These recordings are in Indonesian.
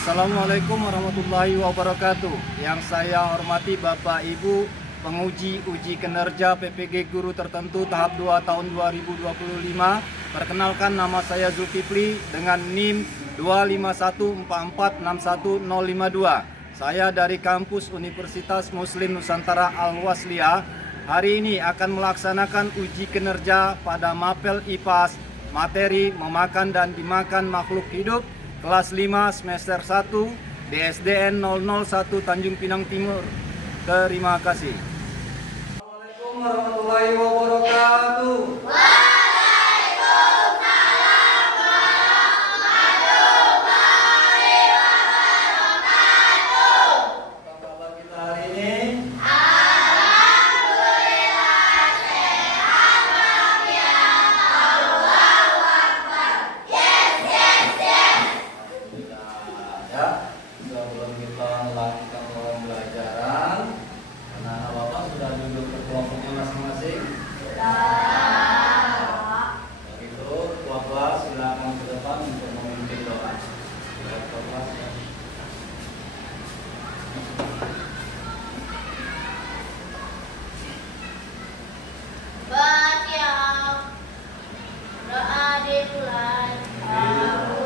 Assalamualaikum warahmatullahi wabarakatuh. Yang saya hormati Bapak Ibu penguji uji kinerja PPG Guru Tertentu tahap 2 tahun 2025. Perkenalkan, nama saya Zulkifli dengan NIM 251446152. Saya dari kampus Universitas Muslim Nusantara Al-Wasliyah. Hari ini akan melaksanakan uji kinerja pada mapel IPAS materi memakan dan dimakan makhluk hidup kelas 5 semester 1 DSDN 001 Tanjung Pinang Timur. Terima kasih. Assalamualaikum warahmatullahi wabarakatuh. Waalaikumsalam warahmatullahi wabarakatuh. Apa kabar kita hari ini? Alhamdulillah sehat walafiat. Allahu Akbar. Yes, yes, yes. Alhamdulillah. Ya, sebelum kita melakukan pembelajaran, anak-anak Bapak sudah duduk ke kelompoknya masing-masing? Begitu, ketua kelas silakan ke depan untuk memimpin doa. Ketua kelas ya. Fatihah. Doa dimulai. Doa selesai.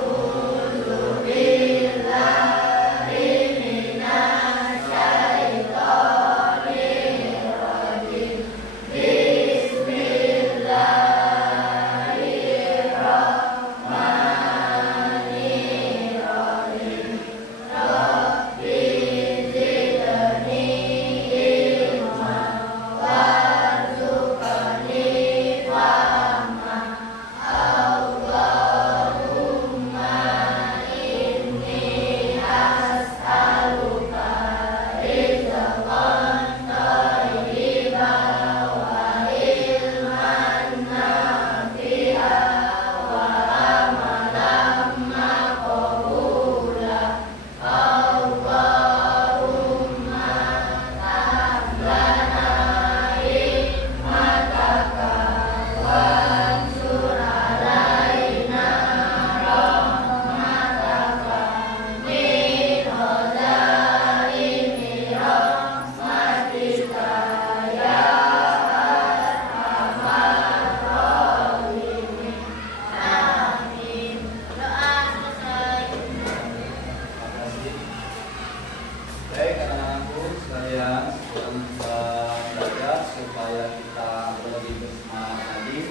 Terima kasih. Baik anak-anakku sekalian, sebelum kita belajar supaya kita lebih bersemangat lagi,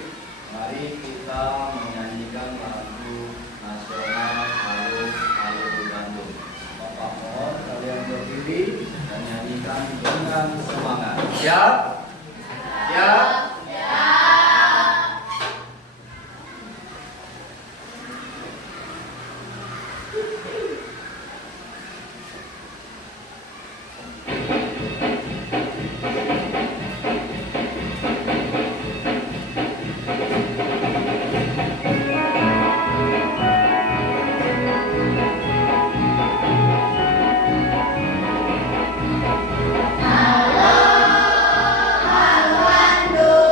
mari kita menyanyikan lagu nasional Halus Halu Bandung. Bapak mohon kalian berdiri dan nyanyikan dengan semangat. Siap? Siap? Halo Bandung.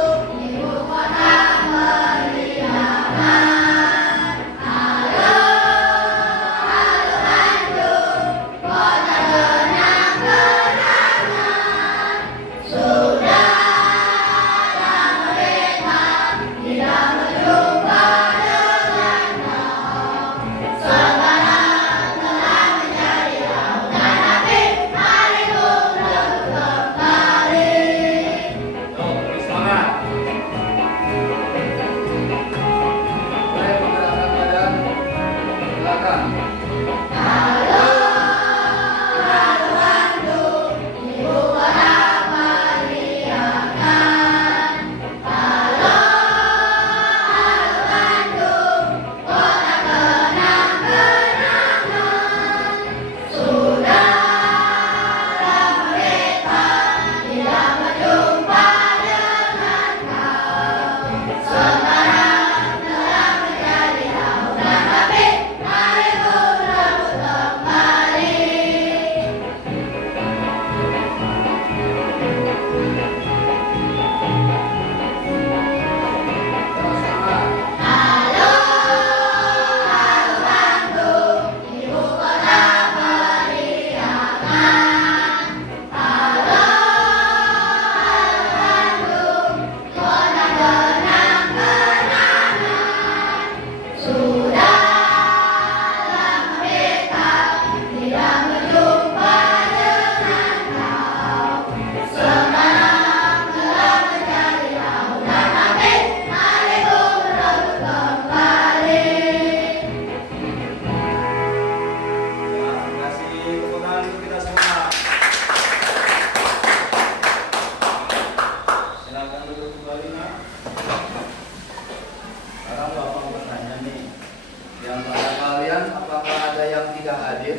tidak hadir?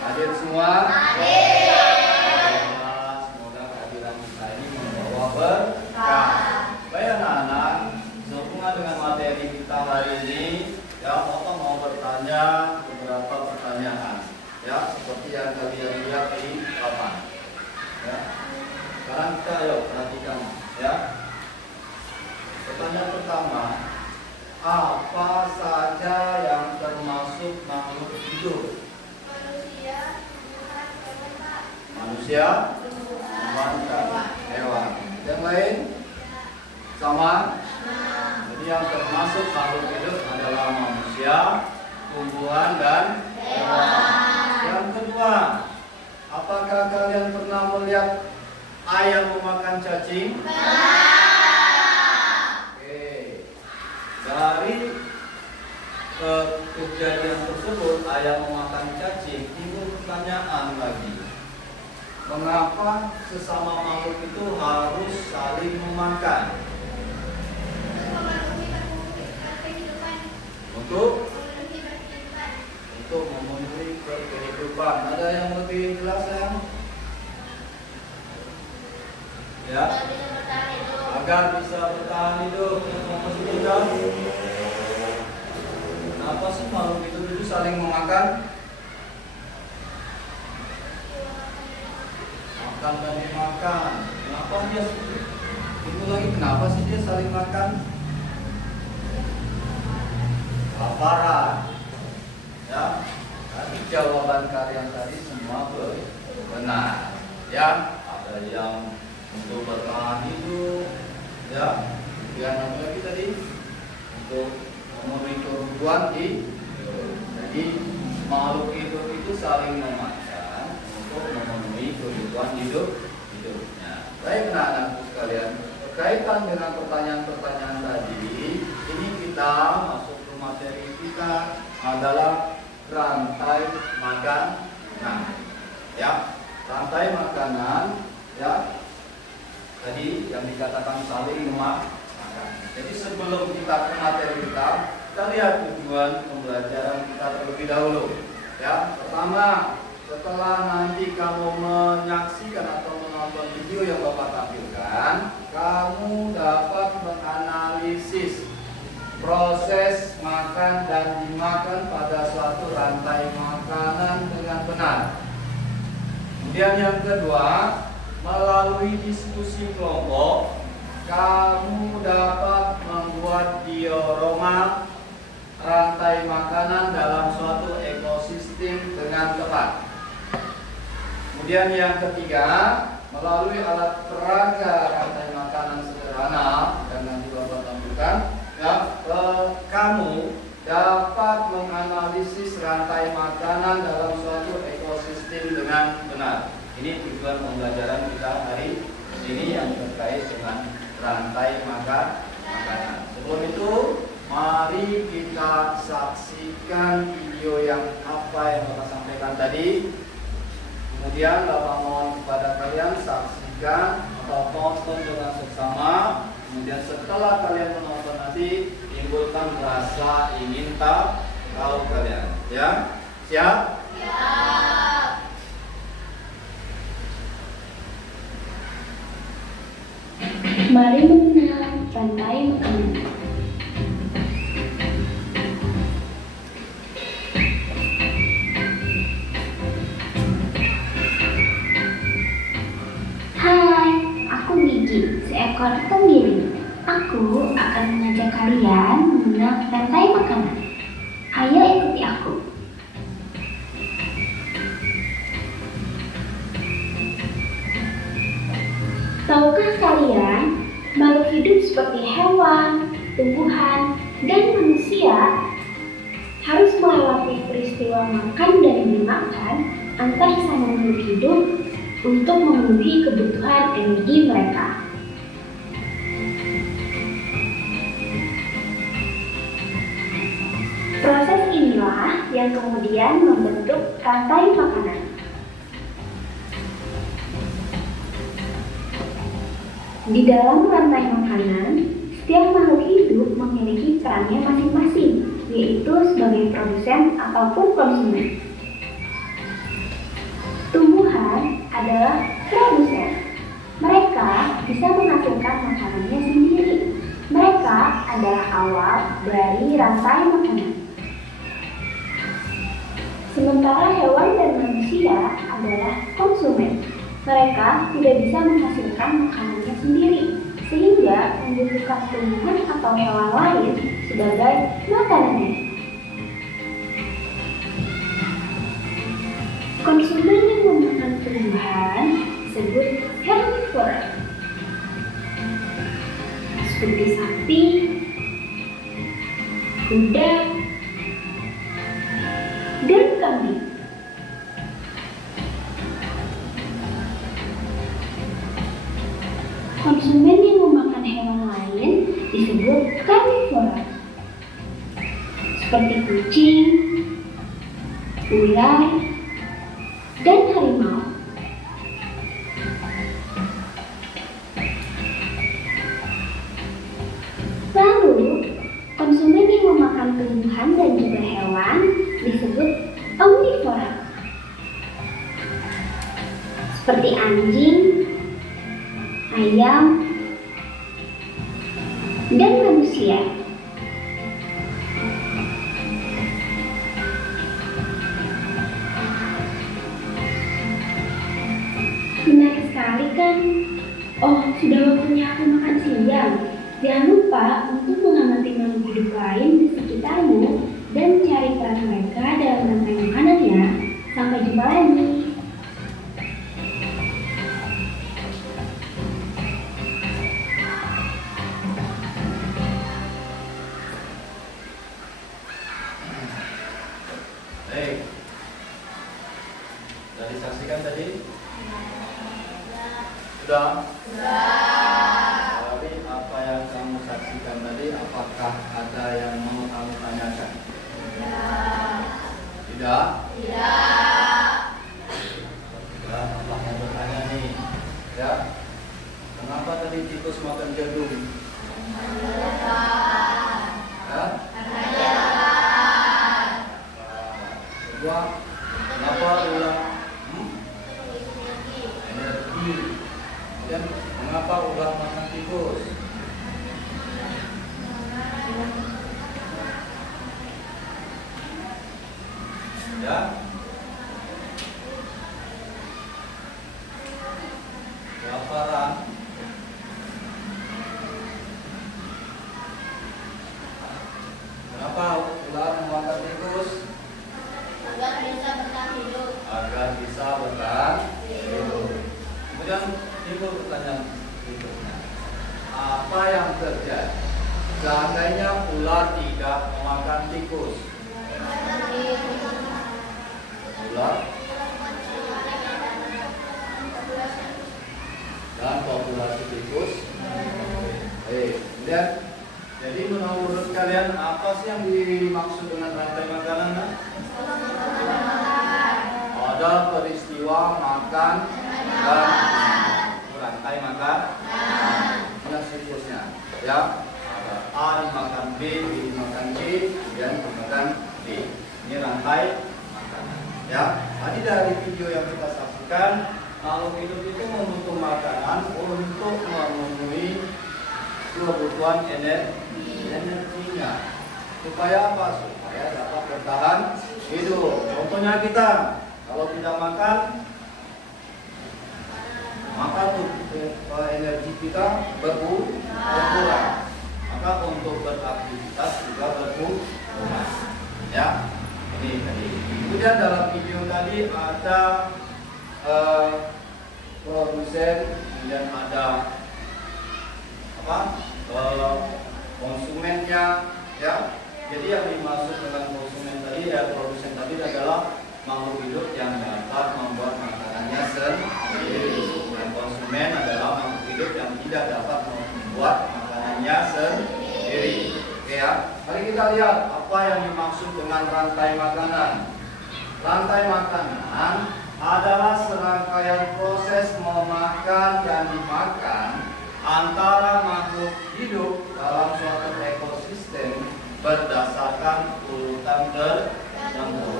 Hadir semua? Semoga kehadiran kita ini membawa berkah. Baik anak-anak, sehubungan dengan materi kita hari ini, ya, Papa mau bertanya beberapa pertanyaan, ya, seperti yang kalian lihat di papan. Ya. Sekarang kita ayo perhatikan, ya. Pertanyaan pertama, apa saja yang termasuk makhluk hidup? Manusia, tumbuhan, dan hewan. Yang lain? Sama? Jadi yang termasuk makhluk hidup adalah manusia, tumbuhan, dan hewan. Yang kedua, apakah kalian pernah melihat ayam memakan cacing? Oke. Dari kejadian tersebut, ayam memakan cacing, timbul pertanyaan lagi. Mengapa sesama makhluk itu harus saling memakan? Untuk memenuhi kehidupan. Ada yang lebih jelas ya? Ya. Agar bisa bertahan hidup. Apa sih kita? Kenapa sih makhluk itu saling memakan? Makan dan dimakan. Kenapa dia? Itu lagi kenapa sih dia saling makan? Laparan. Ya, tadi jawaban kalian tadi semua benar. Ya, ada yang untuk bertahan hidup, ya. Kemudian apa lagi tadi? Untuk memenuhi kebutuhan hidup. Jadi makhluk hidup itu saling memakan untuk memenuhi kebutuhan hidupnya. Baik anak-anakku sekalian, berkaitan dengan pertanyaan-pertanyaan tadi, ini kita masuk ke materi kita adalah rantai makanan, ya, rantai makanan, ya, tadi yang dikatakan saling memakan. Jadi sebelum kita ke materi kita lihat tujuan pembelajaran kita terlebih dahulu, ya. Pertama, setelah nanti kamu menyaksikan atau menonton video yang Bapak tampilkan, kamu dapat menganalisis proses makan dan dimakan pada suatu rantai makanan dengan benar. Kemudian yang kedua, melalui diskusi kelompok, kamu dapat membuat diorama rantai makanan dalam suatu ekosistem dengan tepat. Kemudian yang ketiga, melalui alat peraga rantai makanan sederhana yang nanti Bapak tampilkan, ya, kamu dapat menganalisis rantai makanan dalam suatu ekosistem dengan benar. Ini tujuan pembelajaran kita hari ini yang terkait dengan rantai makanan. Sebelum itu, mari kita saksikan video yang apa yang Bapak sampaikan tadi. Kemudian Bapak mohon kepada kalian saksikan atau tonton dengan seksama. Kemudian setelah kalian menonton nanti timbulkan rasa ingin tahu kalian, ya. Siap? Siap. Mari mengenal rantai makanan. Hai, aku Gigi, seekor tenggiri. Aku akan mengajak kalian mengenal rantai makanan. Ayo ikuti aku. Tahukah kalian, makhluk hidup seperti hewan, tumbuhan, dan manusia harus melewati peristiwa makan dan dimakan antar sama makhluk hidup untuk memenuhi kebutuhan energi mereka. Proses inilah yang kemudian membentuk rantai makanan. Di dalam rantai makanan, setiap makhluk hidup memiliki perannya masing-masing yaitu sebagai produsen ataupun konsumen. Tumbuhan adalah produsen. Mereka bisa menghasilkan makanannya sendiri. Mereka adalah awal dari rantai makanan. Sementara hewan dan manusia adalah konsumen. Mereka tidak bisa menghasilkan makanannya sendiri, sehingga membutuhkan tumbuhan atau hewan lain sebagai makanannya. Konsumen yang memakan tumbuhan disebut herbivora, seperti sapi, kuda, dan kambing. Konsumen yang memakan hewan lain disebut karnivora, seperti kucing, ular, dan harimau. Lalu, konsumen yang memakan tumbuhan dan juga hewan disebut omnivora, seperti anjing, ayam, dan manusia. Menarik sekali kan? Oh, sudah waktunya aku makan siang. Jangan lupa untuk mengamati makhluk hidup lain di sekitarmu dan cari peran mereka dalam rantai makanan ya. Sampai jumpa lagi. Baik. Sudah disaksikan tadi? Sudah? Tapi apa yang kamu saksikan tadi, apakah ada yang mau kamu tanyakan? Tidak? Ya, apa yang bertanya nih? Ya. Kenapa tadi tikus makan jagung? Ya? Kedua, kenapa ular? Energi. Dan mengapa ular makan tikus? Ya. Kelaparan. Kenapa ular memakan tikus? Agar bisa bertahan hidup. Agar bisa bertahan hidup. Kemudian timbul pertanyaan berikutnya, apa yang terjadi seandainya ular tidak memakan tikus? Ular dan populasi tikus. Kemudian, jadi menurut kalian apa sih yang dimaksud dengan rantai makanan? Ada peristiwa makan dan rantai makan dan siklusnya, ya. Ada A dimakan B, B dimakan C, dan dimakan D. Ini rantai makanan, ya. Tadi dari video yang kita saksikan, makhluk hidup itu membutuhkan makanan untuk memenuhi kebutuhan energinya. Supaya apa? Supaya dapat bertahan hidup. Contohnya kita, kalau tidak makan, maka energi kita berkurang. Maka untuk beraktivitas juga berkurang. Ya, ini tadi. Kemudian dalam video tadi ada produsen, kemudian ada konsumennya, ya. Jadi yang dimaksud dengan konsumen tadi ya, produsen tadi adalah makhluk hidup yang dapat membuat makanannya sendiri, dan konsumen adalah makhluk hidup yang tidak dapat membuat makanannya sendiri. Oke ya, mari kita lihat apa yang dimaksud dengan rantai makanan. Rantai makanan adalah serangkaian proses memakan dan dimakan antara makhluk hidup dalam suatu ekosistem berdasarkan urutan tertentu.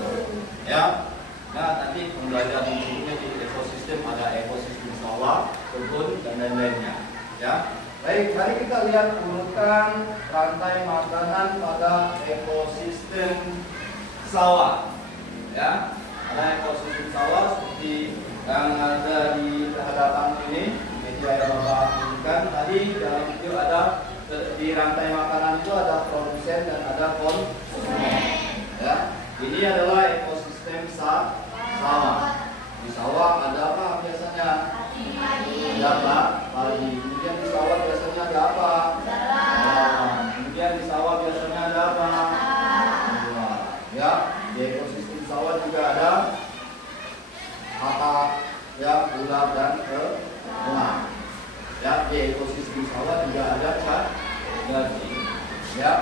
Ya. Nah, nanti pembelajaran berikutnya di ekosistem ada ekosistem sawah, kebun dan lain-lainnya. Ya. Baik, mari kita lihat urutan rantai makanan pada ekosistem sawah. Ya, ada ekosistem sawah seperti yang ada di hadapan ini, media yang Bapak tunjukkan tadi. Dalam video ada di rantai makanan itu ada produsen dan ada konsumen. Ya, ini adalah ekosistem sawah. Di sawah ada apa biasanya? Ada apa? Padi. Kemudian di sawah biasanya ada apa? Kemudian di sawah biasanya ada apa? Buah. Ya, di ekosistem sawah juga ada katak, ya, ular dan elang. Ya, di ekosistem sawah juga ada cacing. Ya,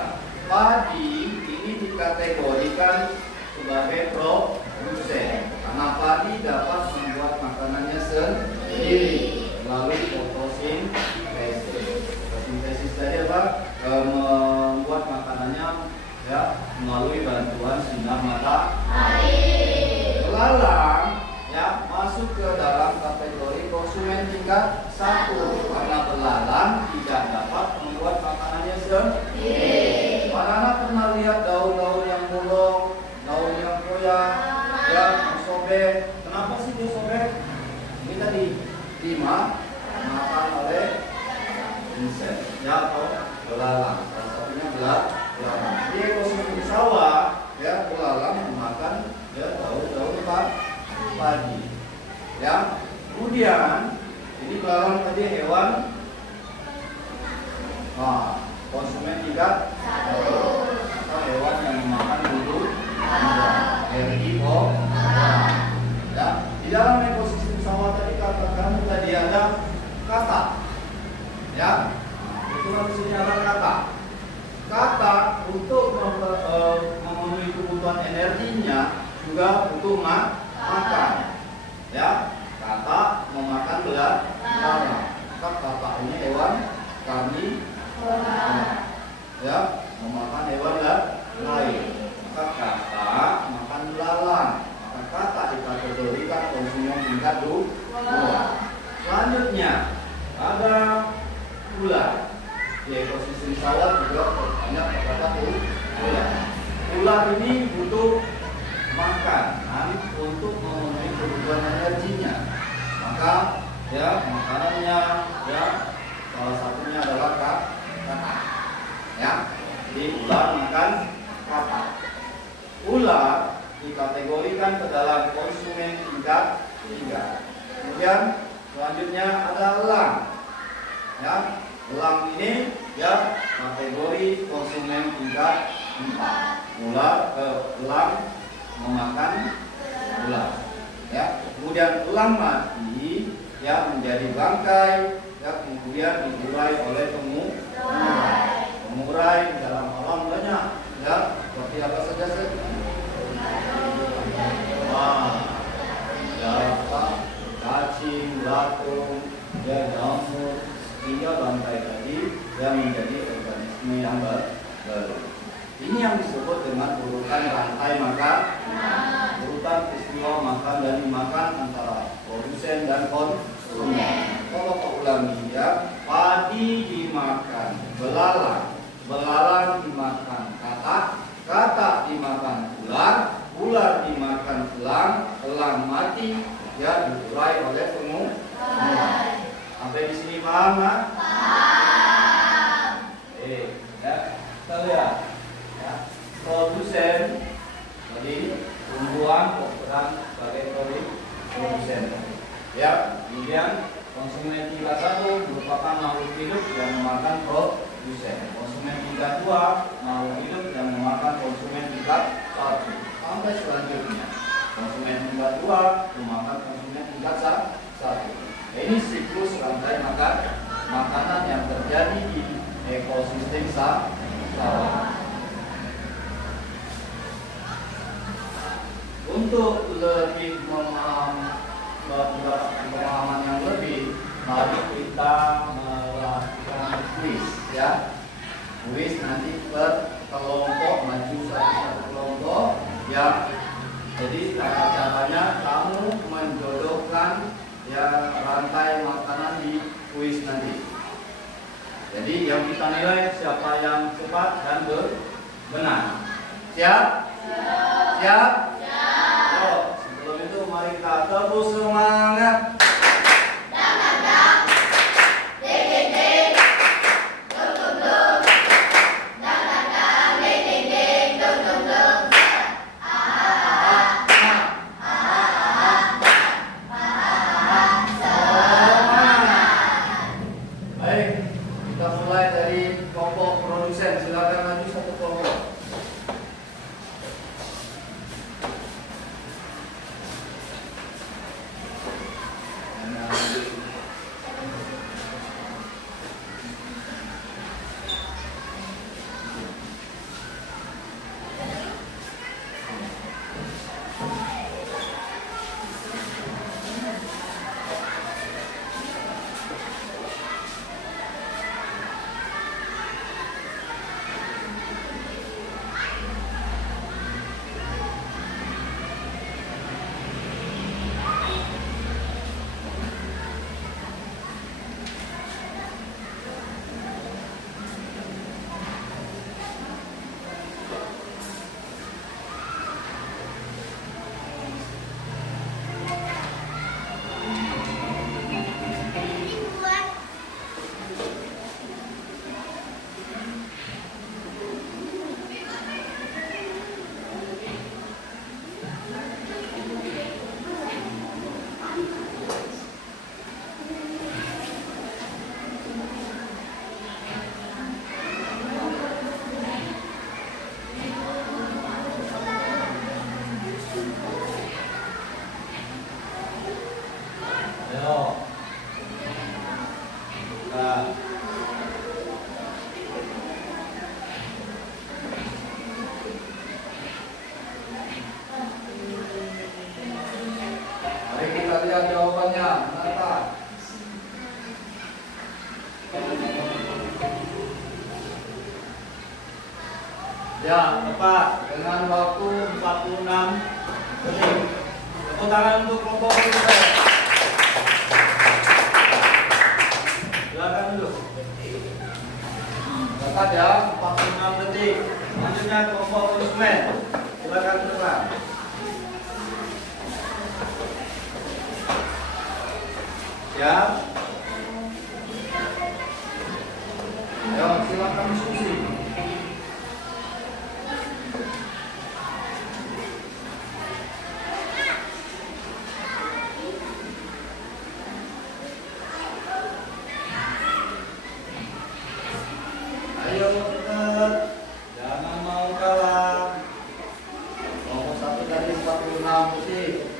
padi ini dikategorikan sebagai produsen karena padi dapat membuat makanannya sendiri melalui fotosintesis. Fotosintesis tadi apa? Membuat makanannya ya melalui bantuan sinar matahari. Belalang ya masuk ke dalam kategori konsumen tingkat 1 karena belalang tidak dapat membuat makanannya sendiri. Anak-anak pernah lihat daun-daun yang bolong, daun yang goyang, ya sobek. Kenapa sih dia sobek? Ini tadi dimakan oleh insek, ya atau belalang. Salah satunya belalang. Di ekosistem sawah, ya belalang memakan ya daun-daun padi. Ya, kemudian ini belalang tadi hewan. Nah, konsumen tingkat 1 atau hewan yang memakan bulu herbivora. Ya, di dalam ekosistem sawah tadi katakan tadi ada katak. Ya, itu maksudnya ada katak. Katak untuk memenuhi kebutuhan energinya juga butuh makan. Ya, katak memakan belalang. Katak ini hewan karnivora. Ya, memakan hewan lain. Maka katak makan belalang. Maka katak dikategorikan konsumen tingkat 2. Selanjutnya ada ular. Di ekosistem sawah juga banyak terdapat ular. Ular ini butuh makanan untuk memenuhi kebutuhan energinya. Maka ya makanannya ya salah satunya adalah katak. Ya, jadi ular makan katak. Ular dikategorikan ke dalam konsumen tingkat 3. Kemudian selanjutnya ada elang. Ya, elang ini ya kategori konsumen tingkat 4. Elang memakan ular. Ya, kemudian elang mati ya menjadi bangkai ya kemudian diurai oleh pengurai dalam alam banyak ya seperti apa saja sih? Ya apa? Cacing, belatung, ya jamur, hingga bangkai tadi yang menjadi organisme yang baru. Ini yang disebut dengan urutan rantai makan, urutan peristiwa makan dan dimakan antara produsen dan konsumen. Kalau kau ulangi ya, padi dimakan belalang, belalang dimakan katak, katak dimakan ular, ular dimakan elang, elang mati ya diurai oleh pengurai. Sampai di sini paham nggak? Paham. Ya, kita lihat. Ya, produsen jadi tumbuhan berperan sebagai produsen. Ya, kemudian konsumen tingkat 1 merupakan makhluk hidup yang memakan produsen. Konsumen tingkat 2 makhluk hidup yang memakan konsumen tingkat 1. Sampai selanjutnya konsumen tingkat 2 memakan konsumen tingkat 1. Ini siklus rantai makanan yang terjadi di ekosistem sawah. Untuk lebih mendapatkan pemahaman yang lebih, mari kita melakukan kuis ya. Kuis nanti per kelompok, maju satu kelompok ya. Jadi caranya kamu menjodohkan ya rantai makanan di kuis nanti. Jadi yang kita nilai siapa yang cepat dan benar. Siap? Siap? Siap. Sebelum itu mari kita tepuk semangat. Silakan maju satu kelompok. Lihat jawabannya, kenapa? Ya, tepat dengan waktu 46 detik. Tepuk tangan untuk kelompok kita. Silakan duduk. Tepat ya, 46 detik. Selanjutnya kelompok konsumen. Silakan duduk. Ya. Ayo silakan diskusi. Ayo tetap jangan mau kalah. Nomor 1 dari 46 detik.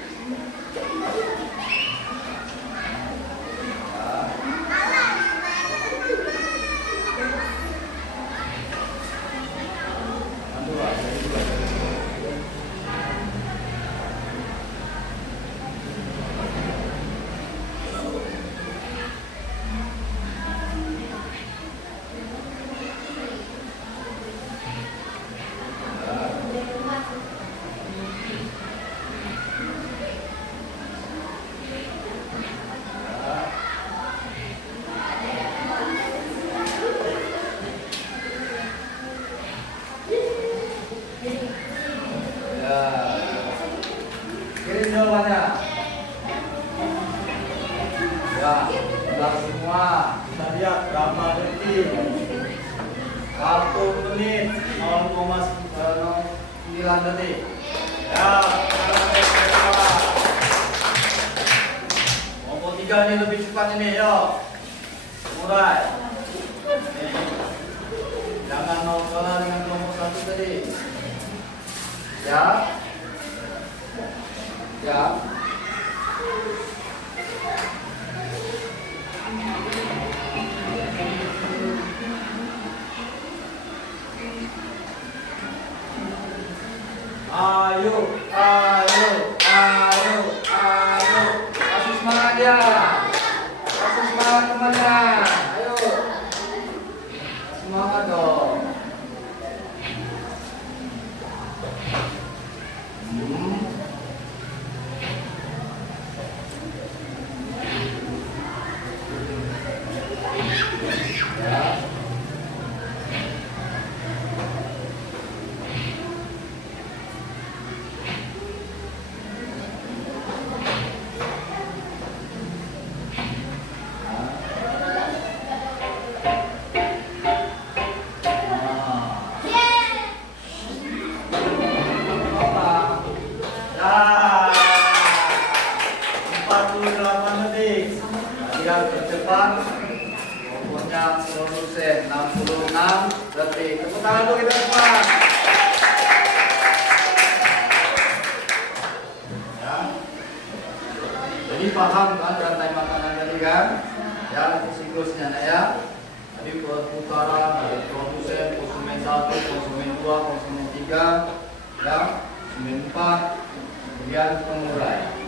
Kirim jawabannya. Ya, benar semua. Kita lihat berapa detik. 1 menit 0,9 detik. Ya, kelompok 3 ini lebih cepat ini, yuk. Mulai. Jangan mau kalah dengan kelompok 1 tadi. Ya. Ya. Ayo, ayo, ayo, ayo. Kasih semangat ya. Kasih semangat temannya. Ayo. Semangat dong. 66 detik. Tepuk tangan untuk kita semua. Ya. Jadi paham kan rantai makanan tadi kan? Ya, itu siklusnya ya. Jadi perputaran dari produsen, konsumen 1, konsumen 2, konsumen 3, ya, konsumen 4, kemudian pengurai.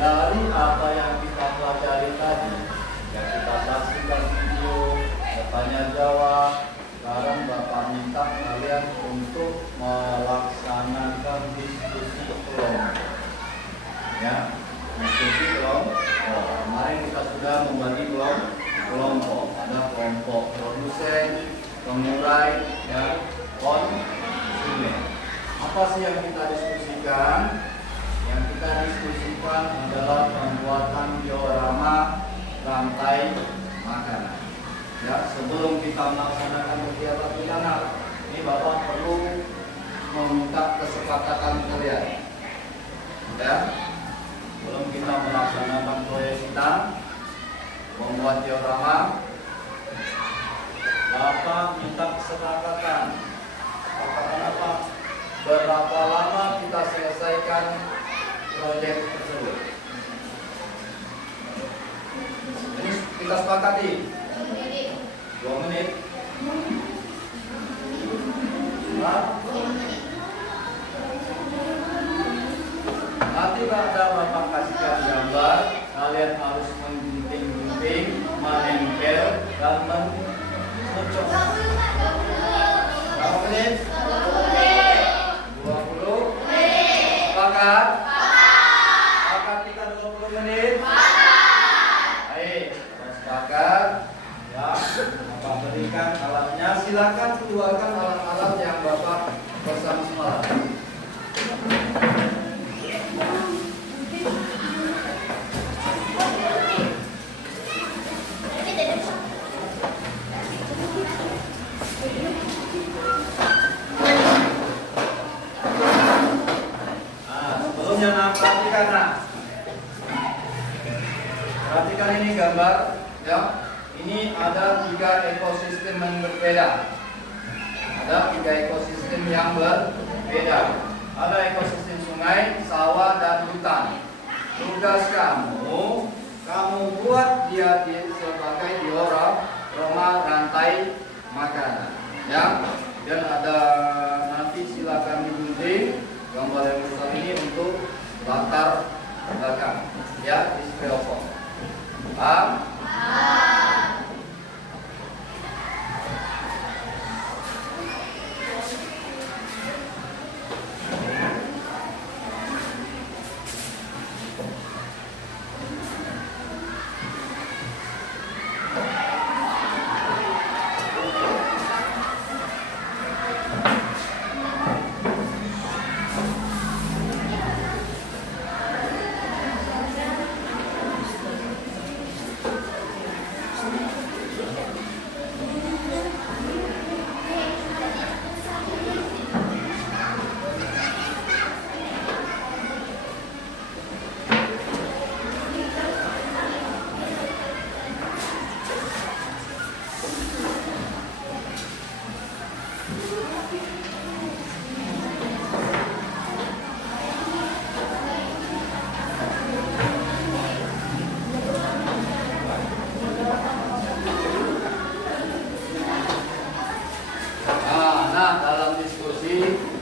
Dari apa yang kita pelajari tadi, yang kita saksikan video, bertanya jawab, sekarang Bapak minta kalian untuk melaksanakan diskusi kelompok. Ya, diskusi kelompok. Kemarin kita sudah membagi kelompok. Ada kelompok produsen, pengurai, ya, konsumen. Apa sih yang kita diskusikan? Yang kita diskusikan adalah pembuatan diorama rantai makanan. Ya, sebelum kita melaksanakan kegiatan pidana, ini Bapak perlu meminta kesepakatan kalian. Ya, sebelum kita melaksanakan proyek kita membuat diorama, Bapak minta kesepakatan. Kesepakatan apa? Berapa lama kita selesaikan proyek tersebut? Ini kita sepakati 2 menit. Nanti pada Bapak kasihkan gambar, kalian harus menggunting-gunting, menempel dan mencocok. Berapa menit? 20. Sepakat? Sepakat kita 20 menit? Baik, sepakat. Ya, Bapak berikan alatnya. Silakan keluarkan alat-alat yang Bapak pesan semalam. Perhatikan ini gambar, ya. Ini ada 3 ekosistem yang berbeda. Ada 3 ekosistem yang berbeda. Ada ekosistem sungai, sawah, dan hutan. Tugas kamu buat dia sebagai diorama rantai makanan, ya. Dan ada nanti silakan digunting gambar yang besar ini untuk latar belakang, ya, di spelpon. Paham?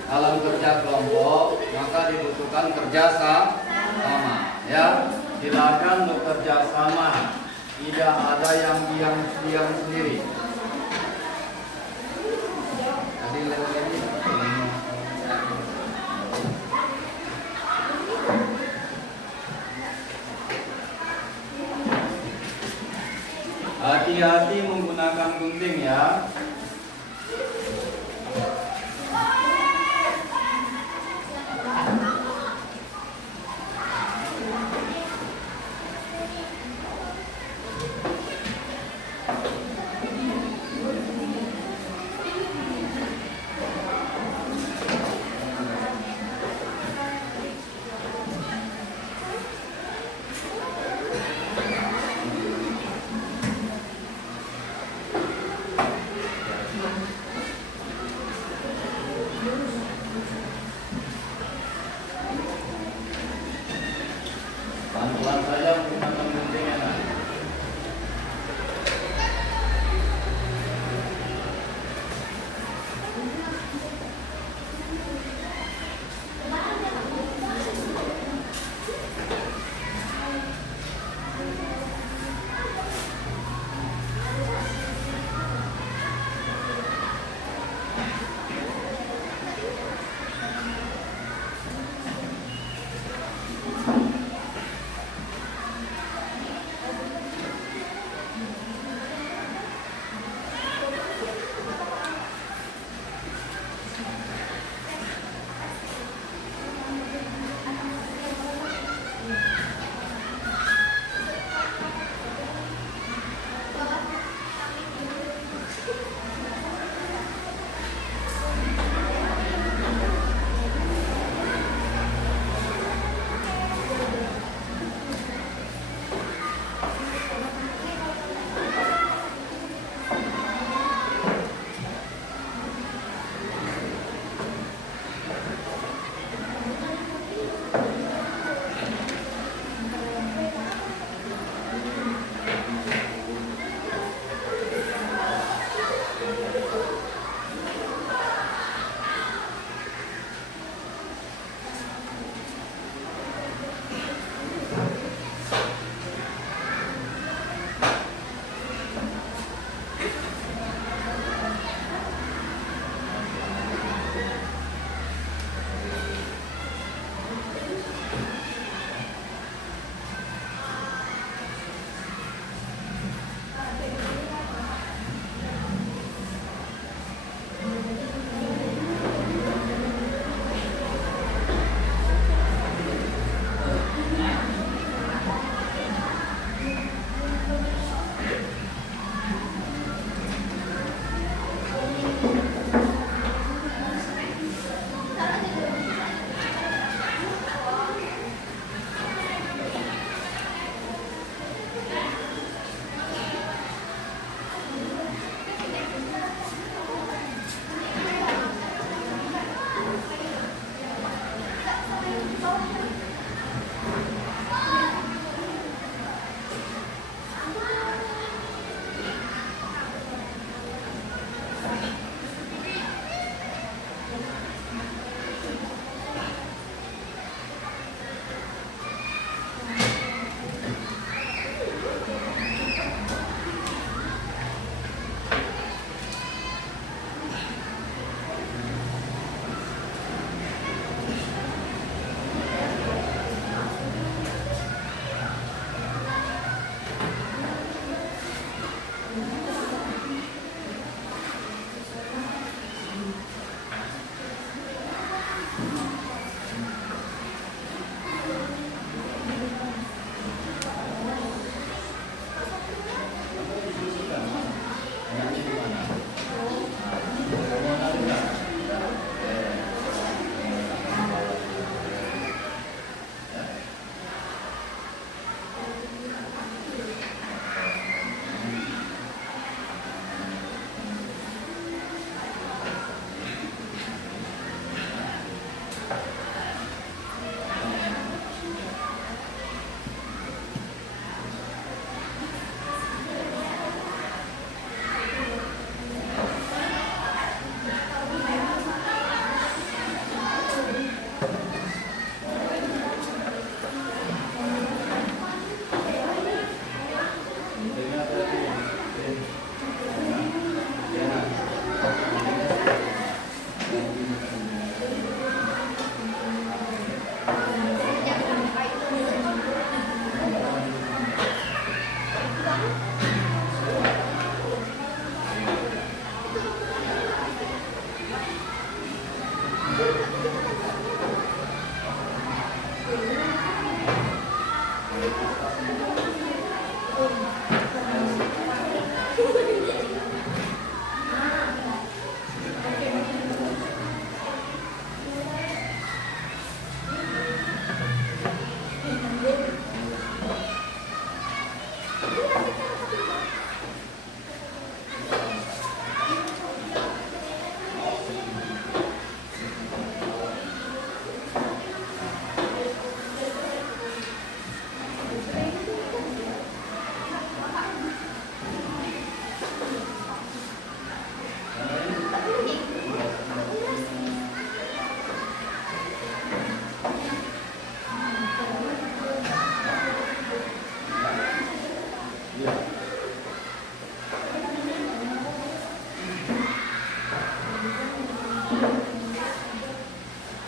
Dalam kerja kelompok maka dibutuhkan kerja sama, ya. Silakan bekerja sama, tidak ada yang diam sendiri. Hati-hati menggunakan gunting, ya. Pelan saja menggunakan gunting ya.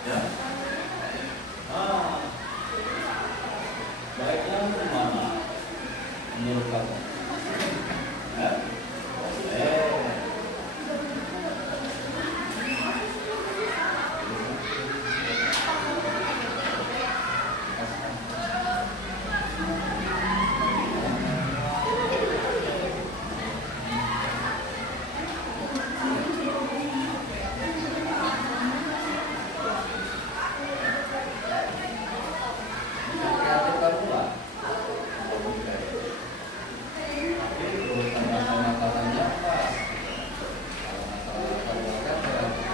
Ya. Ah, baiknya mana menurut kamu? Ya? Boleh. Kreatif kamu lah. Tapi urusan masalah-masalahnya apa? Kalau masalah keluarga kreatif.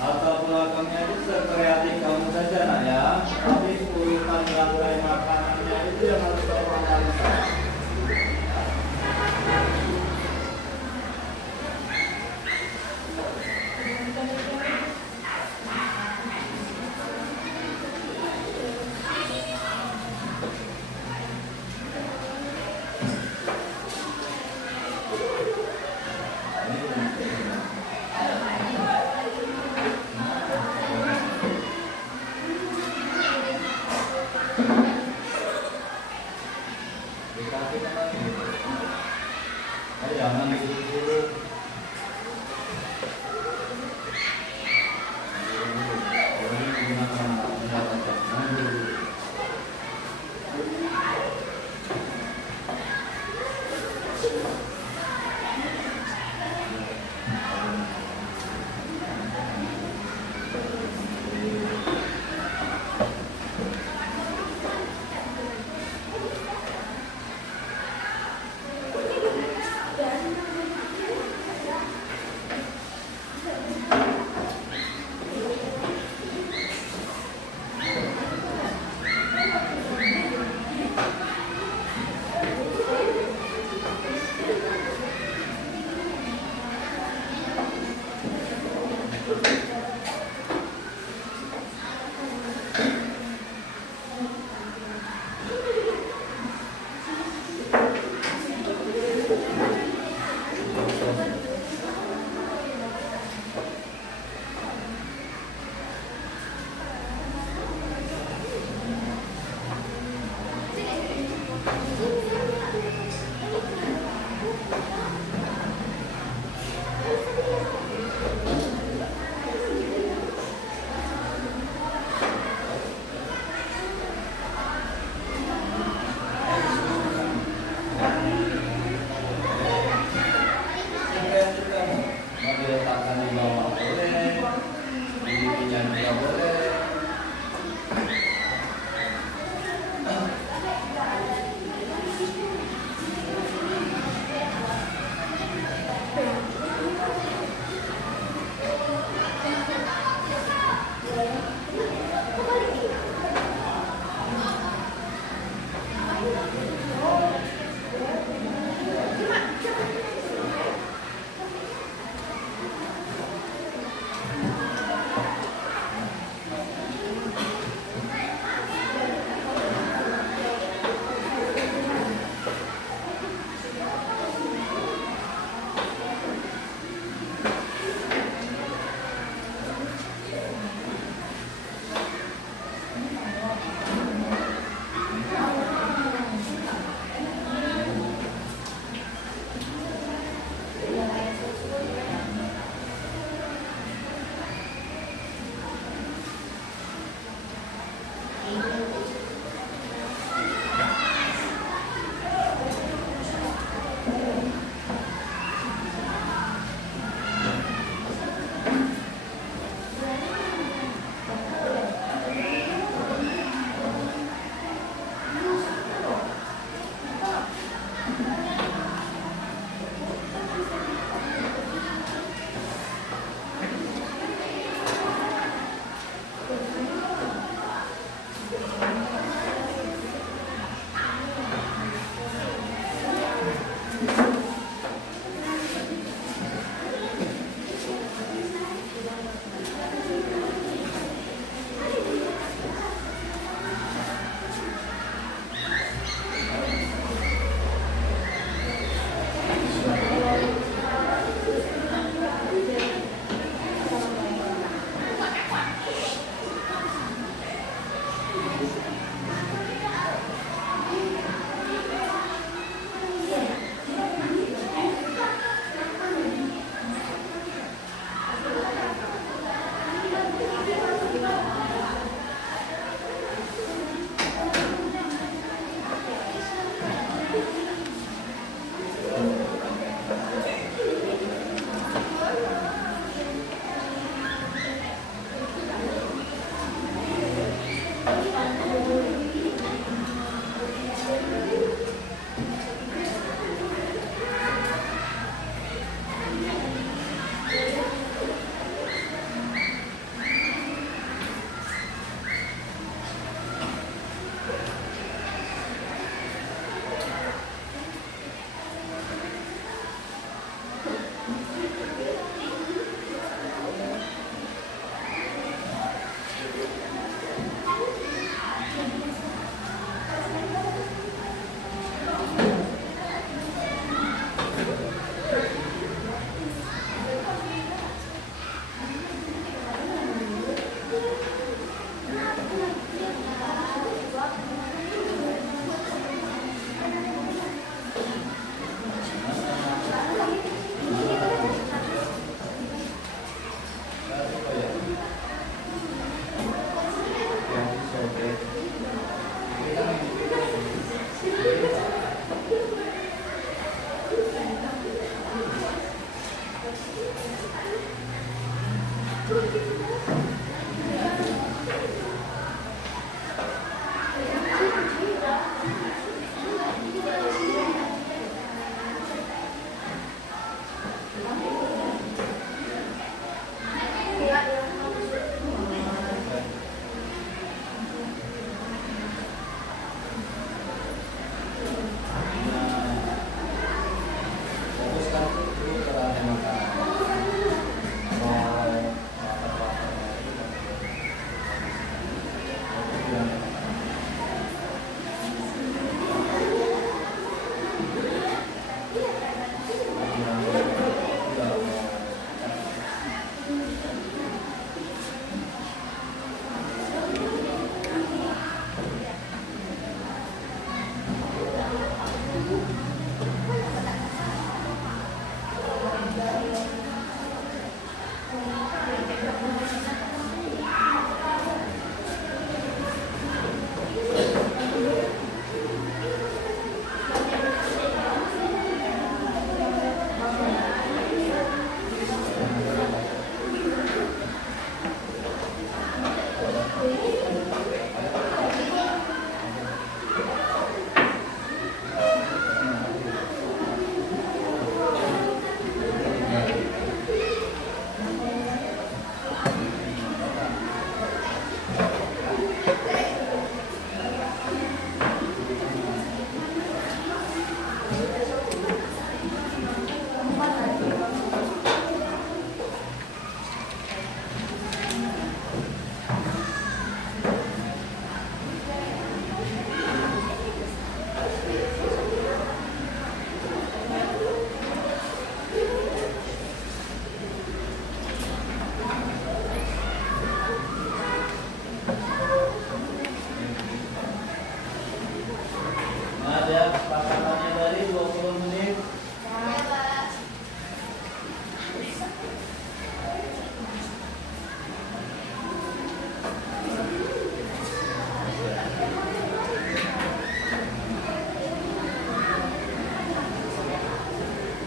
Latar belakangnya itu sekreatif kamu saja nak ya. Tapi urutan rantai makanannya itu yang harus kamu analisa. Dikasih memang gitu. Jangan dulu. Ada kesepakatannya dari 20 menit.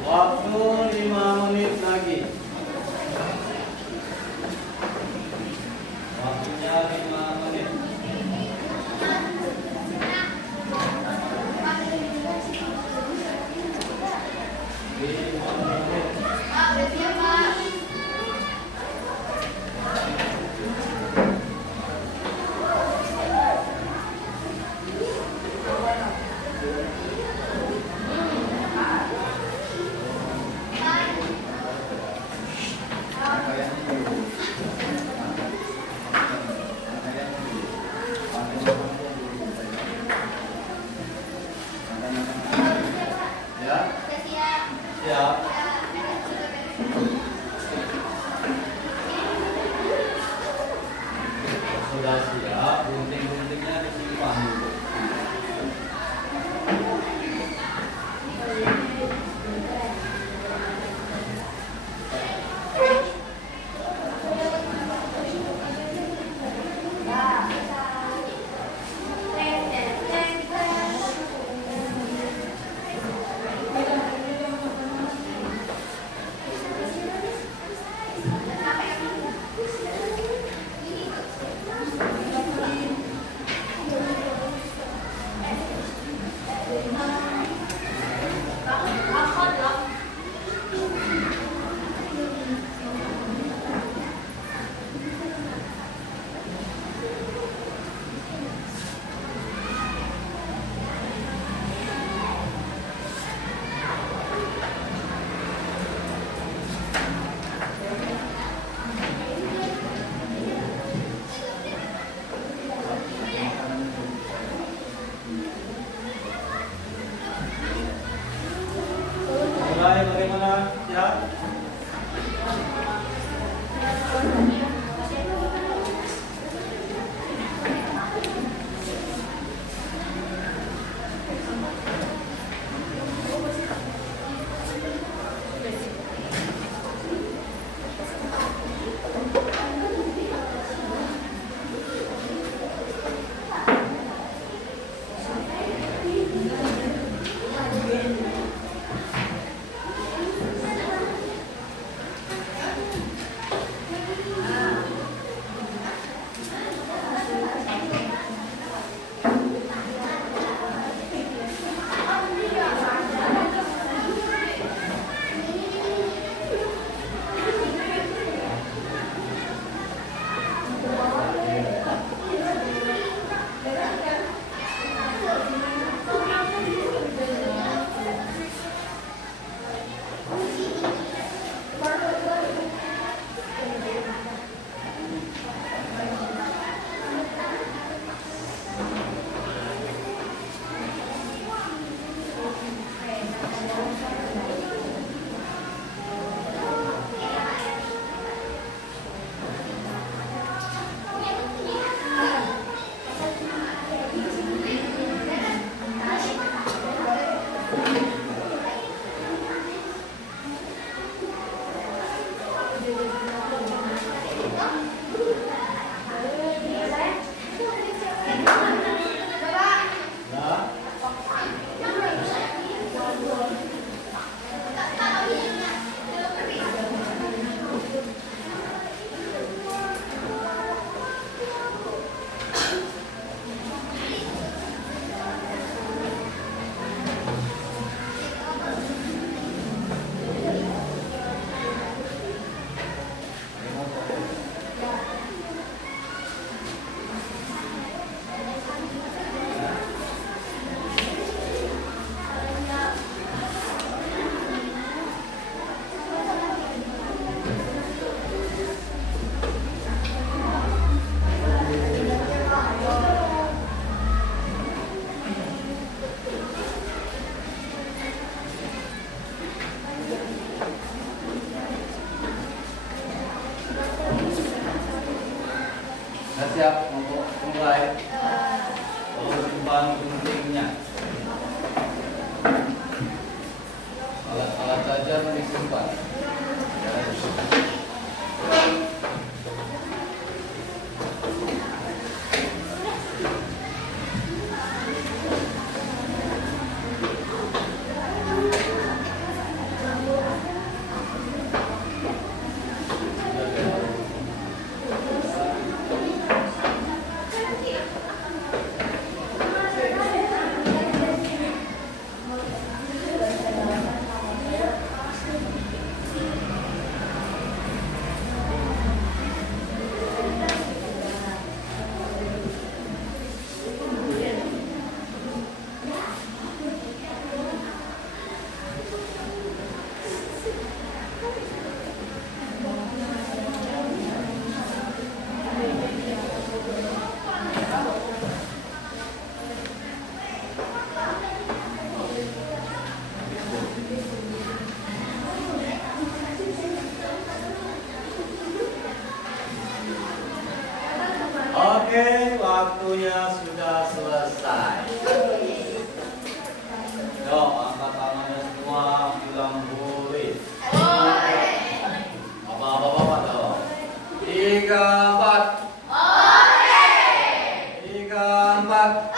Waktu 5 menit lagi. Waktunya 5 menit. Ya, siap. Sudah siap, gunting-guntingnya disimpan dulu. Mulai bagaimana? Siap? siap untuk mulai? Tolong simpan guntingnya. Alat-alat saja disimpan. Oke, waktunya sudah selesai. Yo, angkat tangannya semua, bilang boleh. Apa-apa dong. 3, 4. 3, 4.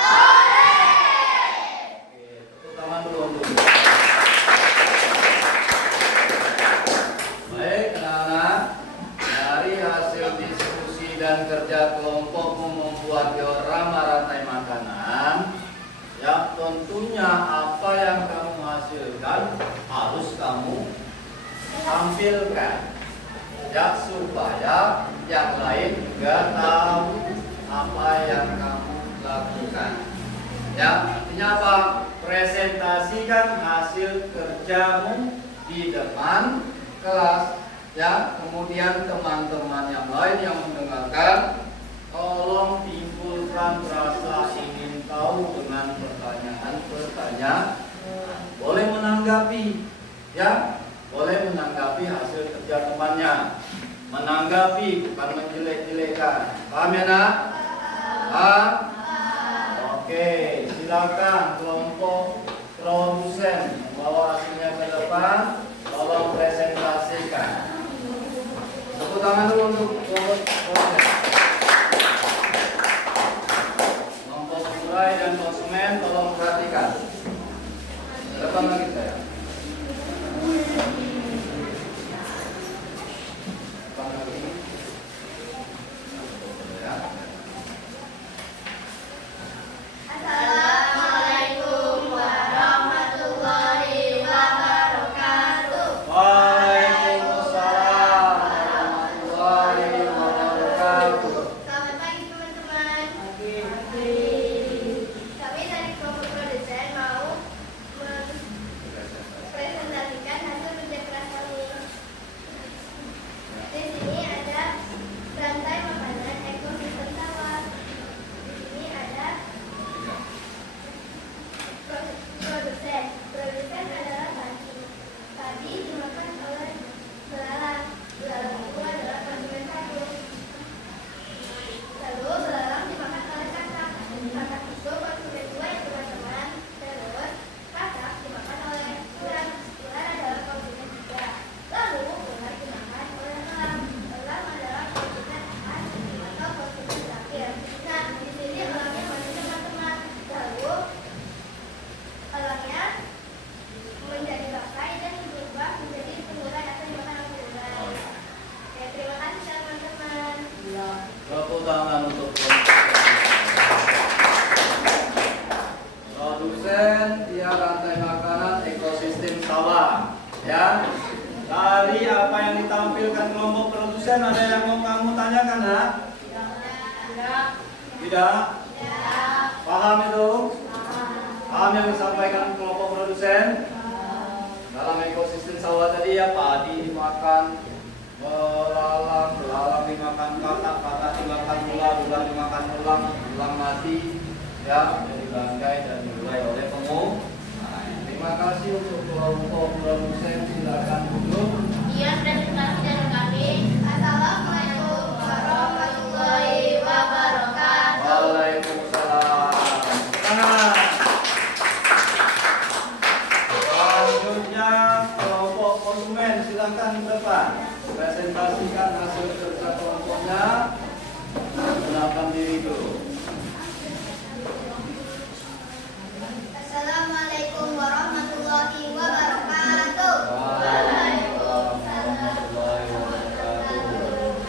Oke, tepuk tangan dulu untuk. Baik, anak-anak. Dari hasil diskusi dan kerja kelompokmu membuat diorama rantai makanan, ya tentunya apa yang kamu hasilkan harus kamu tampilkan, ya supaya yang lain juga tahu apa yang kamu lakukan. Ya, artinya apa? Presentasikan hasil kerjamu di depan kelas. Ya, kemudian teman-teman yang lain yang mendengarkan, tolong timbulkan rasa ingin tahu dengan pertanyaan-pertanyaan. Boleh menanggapi, ya, boleh menanggapi hasil kerja temannya. Menanggapi bukan menjelek-jelekan. Paham ya, Nak? Paham? Oke, silakan kelompok produsen membawa hasilnya ke depan. Tolong presentasikan. Tepuk tangan dulu untuk kelompok produsen. Kelompok surai dan konsumen tolong perhatikan. Depan lagi saya. Depan lagi. Ya. Assalamualaikum warahmatullahi wabarakatuh. Waalaikumsalam warahmatullahi wabarakatuh. Selamat pagi teman-teman. Kami dari kelompok produsen mau mempresentasikan hasil kerja keras kami. Di sini ada rantai makanan ekosistem sawah. Di sini ada produsen. Produsen adalah padi. Padi dimakan oleh belalang. Belalang itu adalah konsumen satu. Lalu belalang dimakan oleh kakak. Kakak itu konsumen dua ya teman-teman. Terus kakak dimakan oleh ular. Ular adalah konsumen tiga. Lalu ular dimakan oleh elang. Elang adalah konsumen empat atau konsumen terakhir. Nah, di sini elangnya mana teman-teman? Lalu elangnya menjadi bangkai dan berubah menjadi pengurai atau dimakan oleh ular. Oke, terima kasih teman-teman. Tepuk tangan untuk produsen, dia rantai makanan ekosistem sawah. Ya, dari apa yang ditampilkan kelompok produsen ada yang mau kamu tanyakan, Nak? Tidak? Paham itu? Paham yang disampaikan kelompok produsen? Dalam ekosistem sawah tadi ya, padi dimakan belalang dimakan katak dimakan ular dimakan elang mati, ya, jadi bangkai dan dimulai oleh pengunjung. Terima kasih untuk kelompok produsen, silakan duduk. Iya, presentasi dari kami. Assalamualaikum warahmatullahi wabarakatuh. konsumen silakan ke depan. Presentasikan hasil kerja kelompoknya. Gunakan diri dulu. Assalamualaikum warahmatullahi wabarakatuh.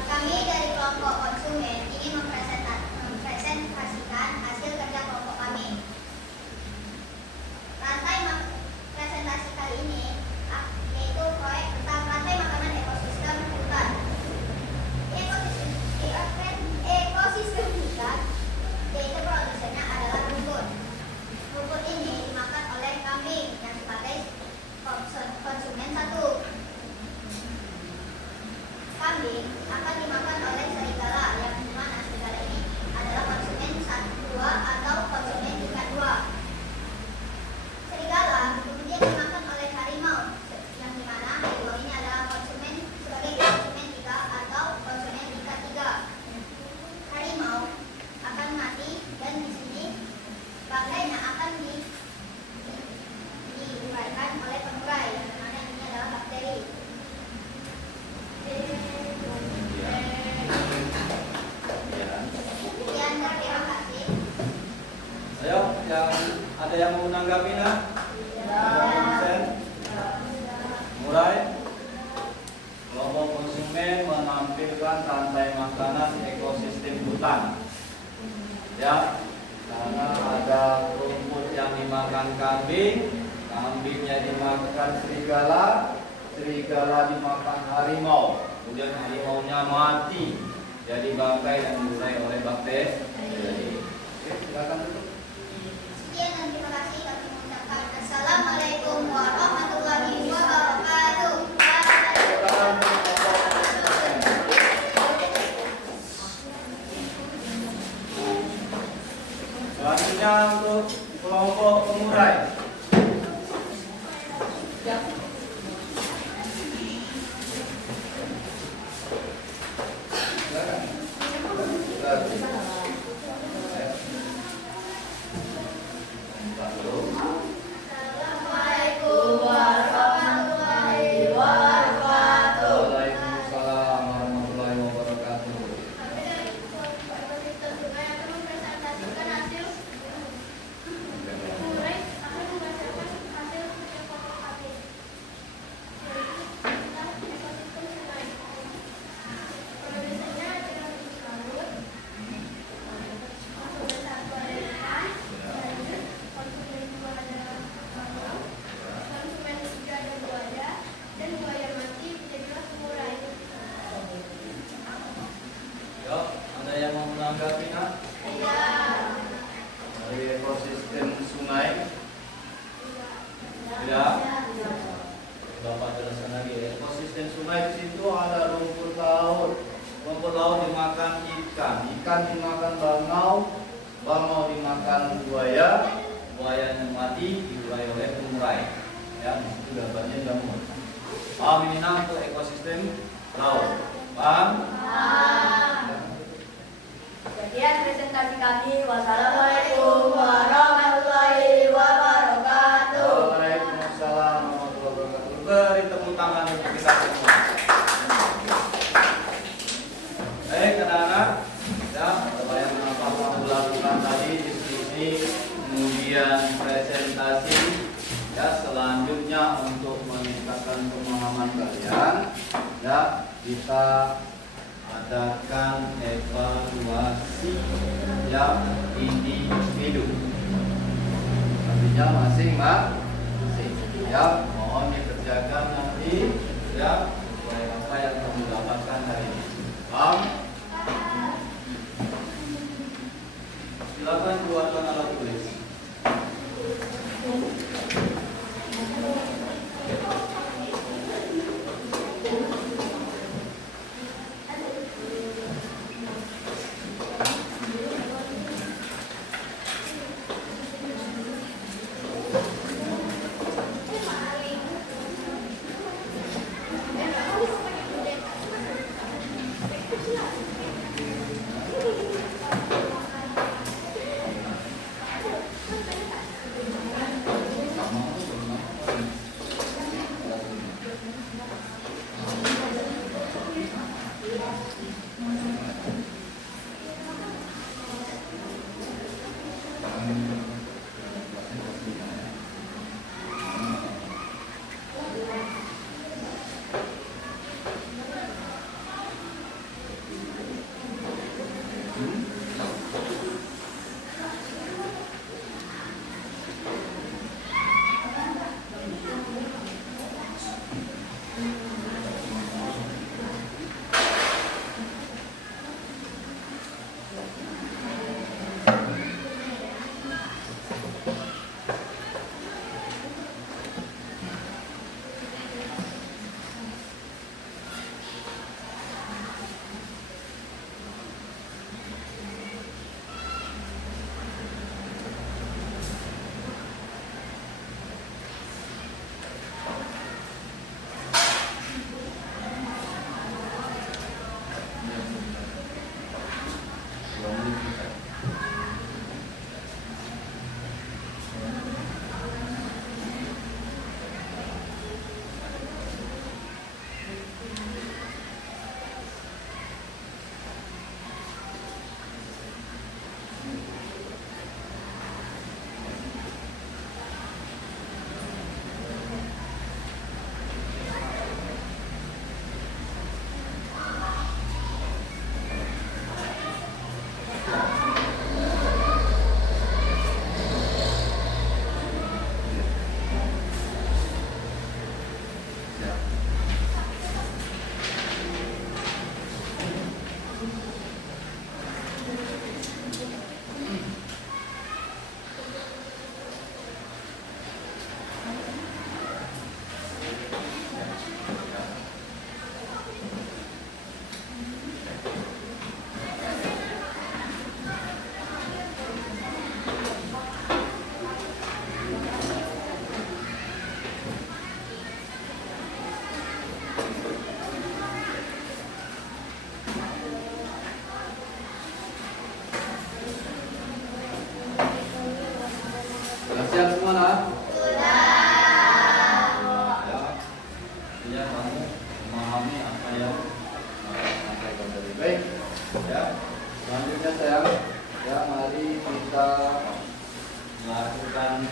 Kami dari kelompok konsumen ingin mempresentasikan hasil kerja kelompok kami. Presentasi kali ini yaitu proyek tentang rantai makanan ekosistem hutan. Ekosistem hutan yaitu produsennya adalah rumput. Rumput ini dimakan oleh kambing yang sebagai konsumen satu. Kambing akan dimakan oleh serigala yang dimana serigala ini adalah konsumen dua atau konsumen tingkat 2. Serigala kemudian dimakan oleh harimau yang dimana harimau ini adalah konsumen sebagai konsumen 3 atau konsumen tingkat 3. Harimau akan mati dan di sini bangkainya akan diuraikan oleh pengurai yang dimana ini adalah bakteri. Sekian dan terima kasih. Ayo, ada yang mau menanggapi nak? Konsen? Mulai. Kelompok konsumen menampilkan rantai makanan ekosistem hutan. Ya, karena ada rumput yang dimakan kambing, kambingnya dimakan serigala, serigala dimakan harimau, kemudian harimaunya mati, jadi bangkai dan diurai oleh bakteri. Oke, silakan tutup. Sekian dan terima kasih. Kami mengucapkan Assalamualaikum warahmatullahi wabarakatuh. Selanjutnya untuk kelompok pengurai. Assalamualaikum warahmatullahi wabarakatuh. Waalaikumsalam warahmatullahi wabarakatuh. Kami dari kelompok ekosistem sungai akan mempresentasikan hasil pengurai akan mempresentasikan hasil kerja kelompok kami. Yaitu tentang ekosistem sungai. Produsennya adalah laut, konsumen satu adalah ikan, konsumen dua adalah bakau, konsumen tiga ada buaya, dan buaya mati jadilah pengurai. Yuk, ada yang mau menanggapi nak? Dari ekosistem sungai? Tidak. Bapak jelaskan lagi. Ekosistem sungai di situ ada rumput laut. Rumput laut dimakan ikan, ikan dimakan bangau, bangau dimakan buaya, buayanya mati diurai oleh pengurai. Ya, itu gambarnya jamur. Paham ini nak untuk ekosistem laut? Paham? Sekian presentasi kami. Wassalamualaikum warahmatullahi wabarakatuh. Waalaikumsalam warahmatullahi wabarakatuh. Beri tepuk tangan untuk kita semua. Baik, anak-anak, ya, apa yang Bapak mau lakukan tadi, diskusi, kemudian presentasi. Ya, selanjutnya untuk meningkatkan pemahaman kalian, ya, kita adakan evaluasi yang individu. Artinya masing-masing. Ya, mohon dikerjakan nanti, ya, sesuai apa yang kamu dapatkan hari ini. Paham? Silakan keluarkan alat tulis. artinya kamu memahami apa yang sampaikan tadi. Baik, ya. Selanjutnya sayang, ya mari kita melakukan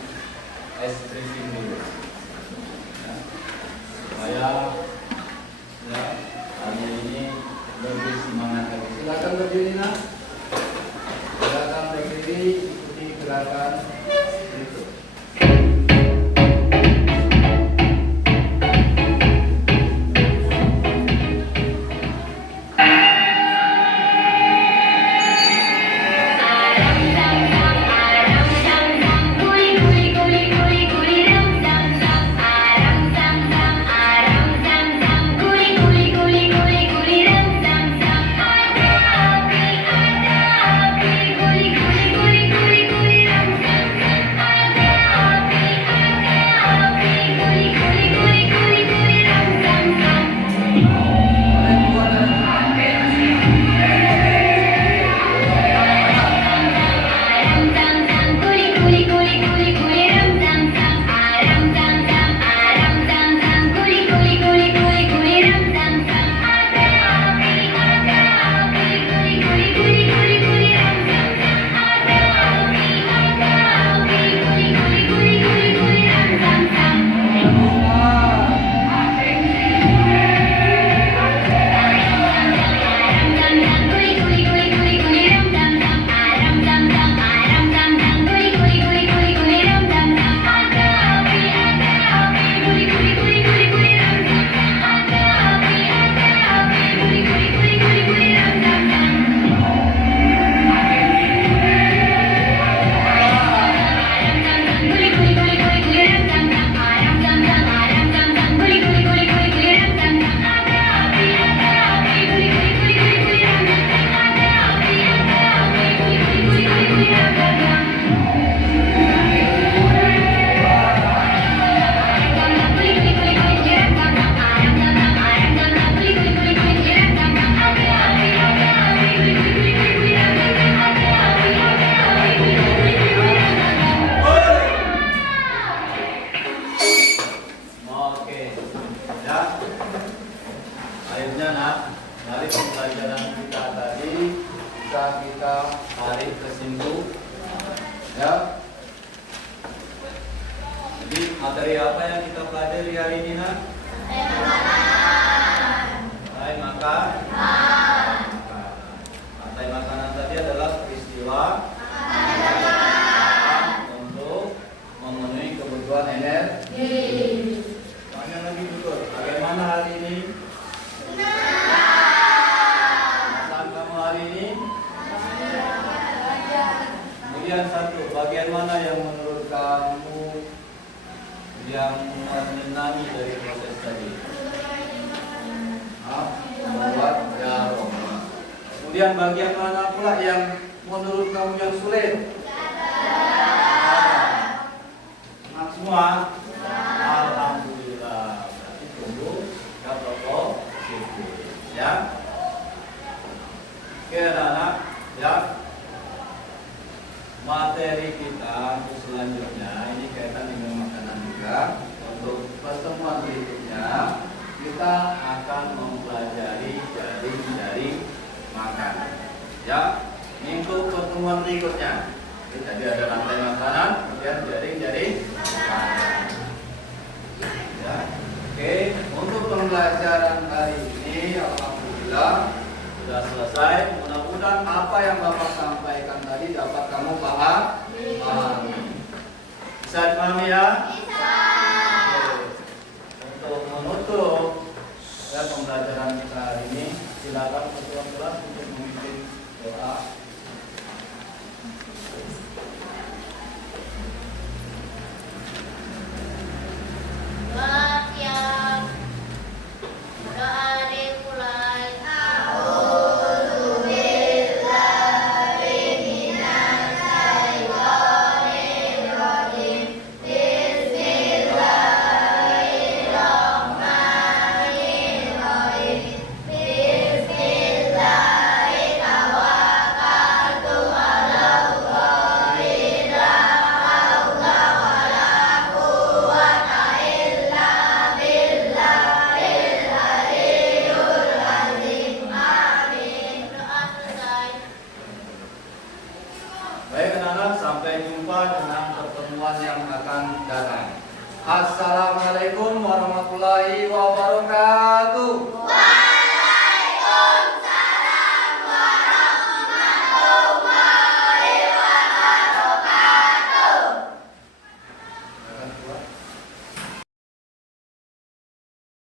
ice breathing dulu, ya, supaya ya hari ini lebih semangat lagi. Silakan berdiri, nak. Silakan berdiri, ikuti gerakan berikut. Akhirnya nak, dari pembelajaran kita tadi bisa kita tarik kesimpulan, ya. Jadi materi apa yang kita pelajari hari ini, nak? Materi makan. Materi makanan tadi adalah peristiwa untuk memenuhi kebutuhan energi. Tanya lagi betul. Bagaimana hari ini? Kemudian satu, bagian mana yang menurut kamu yang menyenangi dari proses tadi? Membuat aroma. Kemudian bagian mana pula yang menurut kamu yang sulit? Enak semua? Alhamdulillah. Berarti tunggu ya pokok ya. Oke anak-anak, ya. Materi kita untuk selanjutnya ini kaitan dengan makanan juga. Untuk pertemuan berikutnya kita akan mempelajari jaring-jaring makanan. Ya, ini untuk pertemuan berikutnya. Jadi ada rantai makanan, kemudian jaring-jaring makanan. Ya, oke. Untuk pembelajaran hari ini, alhamdulillah sudah selesai. Mudah-mudahan apa yang Bapak sampaikan tadi dapat kamu pahami. Bisa dipahami ya? Bisa. Untuk menutup ya, pembelajaran kita hari ini, silakan ketua kelas untuk memimpin doa. Siap. Doa dimulai. Baik anak-anak, sampai jumpa dengan pertemuan yang akan datang. Assalamualaikum warahmatullahi wabarakatuh.